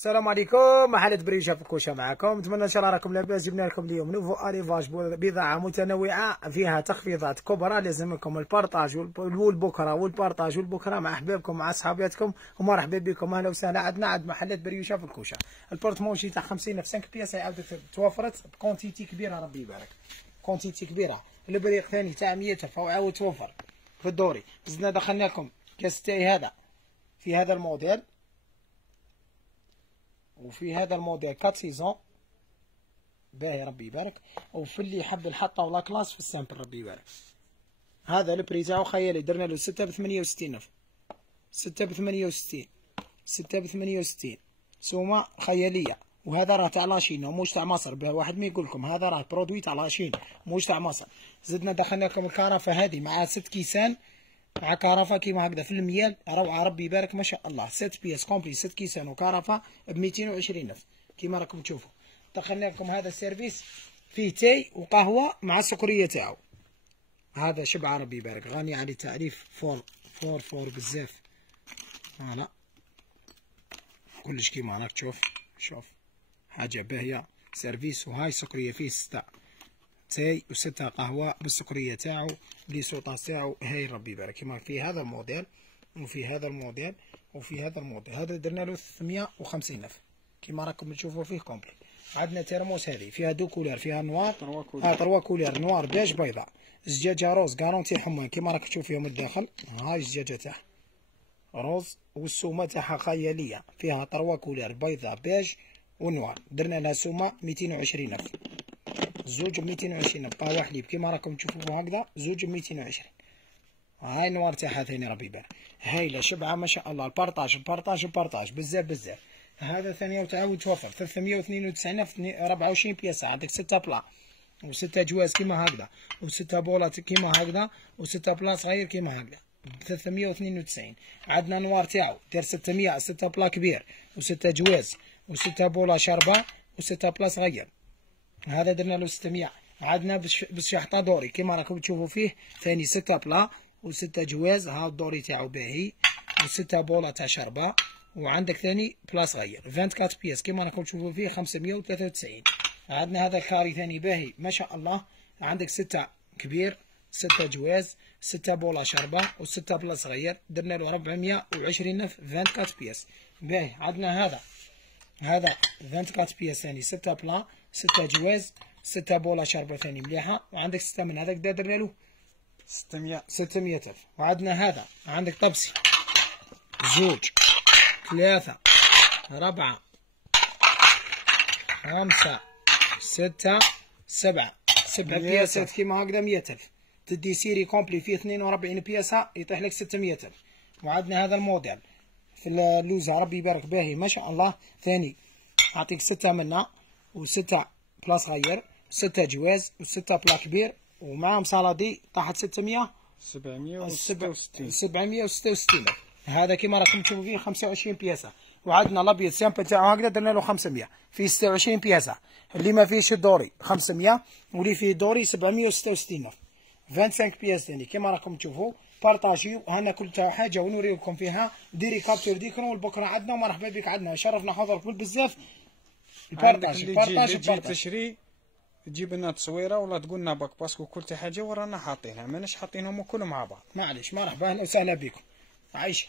السلام عليكم. محلة بريشة في الكوشة معكم. نتمنى ان شاء الله راكم لاباس. جبنا لكم اليوم نوفو اليفاج بضاعة متنوعة فيها تخفيضات كبرى. لازم لكم البارطاج والبكرة مع احبابكم مع اصحاباتكم، ومرحبا بكم. اهلا وسهلا. عندنا محلة بريشة في الكوشة. البورتمونجي تاع 50 في 5 بياس عاودت توفرت بكونتيتي كبيرة، ربي يبارك. كونتيتي كبيرة. البريق ثاني تاع 100,000 عاود توفر في الدوري. زدنا دخلنا لكم كاس تاعي هذا في هذا الموديل، وفي هذا الموديل 4 سيزون باهي ربي يبارك. وفي اللي حب الحطه ولا كلاس في السامبل ربي يبارك. هذا البري تاعو خيالي. درنا له 6 ب 68,000، 6 ب 68، 6 ب 68 سومه خياليه. وهذا راه تاع لاشين موش تاع مصر. به واحد ما يقول لكم هذا راه برودوي تاع لاشين موش تاع مصر. زدنا دخلنا لكم الكرافه هذه مع 6 كيسان، مع كرافه كيما هكذا في الميال روعه ربي يبارك ما شاء الله. 6 بيس كومبلي 6 كيسان وكرافه ب 220,000 كيما راكم تشوفوا. دخلنا لكم هذا السيرفيس فيه تاي وقهوه مع السكريه تاعو. هذا شبعه ربي يبارك غني عن التعريف. فور بزاف. فوالا كلش كيما راك تشوف. شوف حاجه باهيه. سيرفيس وهاي سكريه فيه 6 تاي و6 قهوه بالسكريه تاعو بليسوطاس تاعو. هاي ربي يبارك كيما في هذا الموديل وفي هذا الموديل وفي هذا الموديل. هذا درنا له 350,000 كيما راكم تشوفوا فيه كومبلي. عندنا تيرموس هذه فيها دو كولير، فيها نوار 3 كولير نوار بيج بيضاء. زجاجه روز كارونتي حمان كيما راك تشوف فيهم الداخل. هاي الزجاجه تاعها روز والسومه تاعها خياليه. فيها 3 كولير بيضاء بيج ونوار. درنا لها سومه 220,000. زوج ب 220 بقاوة حليب كيما راكم تشوفوا هكذا. زوج ب 220. هاي النوار تاعها ثاني ربي يبارك هايله شبعه ما شاء الله. البارطاج بزاف. هذا ثاني وتعاود توفر 392,000 24 بياسه. عندك 6 بلا و6 جواز كيما هكذا، و6 بولات كيما هكذا، و6 بلا صغير كيما هكذا ب 392. عندنا نوار تاعو داير 600، 6 بلا كبير و6 جواز و6 بولا شاربه و6 بلا صغير. هذا درنا له 600. عندنا بالشحطه دوري كيما راكم تشوفوا فيه ثاني 6 بلا و6 جواز. ها الدوري تاعو باهي و6 بولا تاع شربه. وعندك ثاني بلا صغير 24 بياس كيما راكم تشوفوا فيه 593. عندنا هذا الكاري ثاني باهي ما شاء الله. عندك 6 كبير 6 جواز 6 بولا شربه و6 بلا صغير. درنا له 420,000 24 بياس باهي. عندنا هذا 24 بياس ثاني 6 بلا 6 جواز 6 بولا شربه ثاني مليحه. وعندك 6 من هذاك درنا له 600,000. وعندنا هذا عندك طبسي 2 3 4 5 6 7 بياسات كيما هكذا 100,000. تدي سيري كومبلي فيه 42 بياسه يطيح لك 600,000. وعندنا هذا الموديل في اللوزه ربي يبارك باهي ما شاء الله. ثاني اعطيك 6 منا و6 بلا صغير 6 جواز و6 بلا كبير ومعهم صالادي طاحت 766. هذا كيما راكم تشوفوا فيه 25 بياسه. وعندنا الابيض سامبل تاعو هكذا درنا له 500 فيه 26 بياسه. اللي ما فيهش الدوري 500 واللي فيه دوري 766,000 25 بياس ثاني كيما راكم تشوفوا. بارطاجيو وهنا كل حاجه ونوريكم فيها. ديري كابتور ديكرون والبكره عندنا ومرحبا بك عندنا. شرفنا حضرك بزاف. البارطاج تشري تجيب لنا تصويره ولا تقول لنا باك باسكو كل حاجه ورانا حاطينها ماناش حاطينهم كلهم مع بعض. معليش مرحبا اهلا وسهلا بكم. عايشك.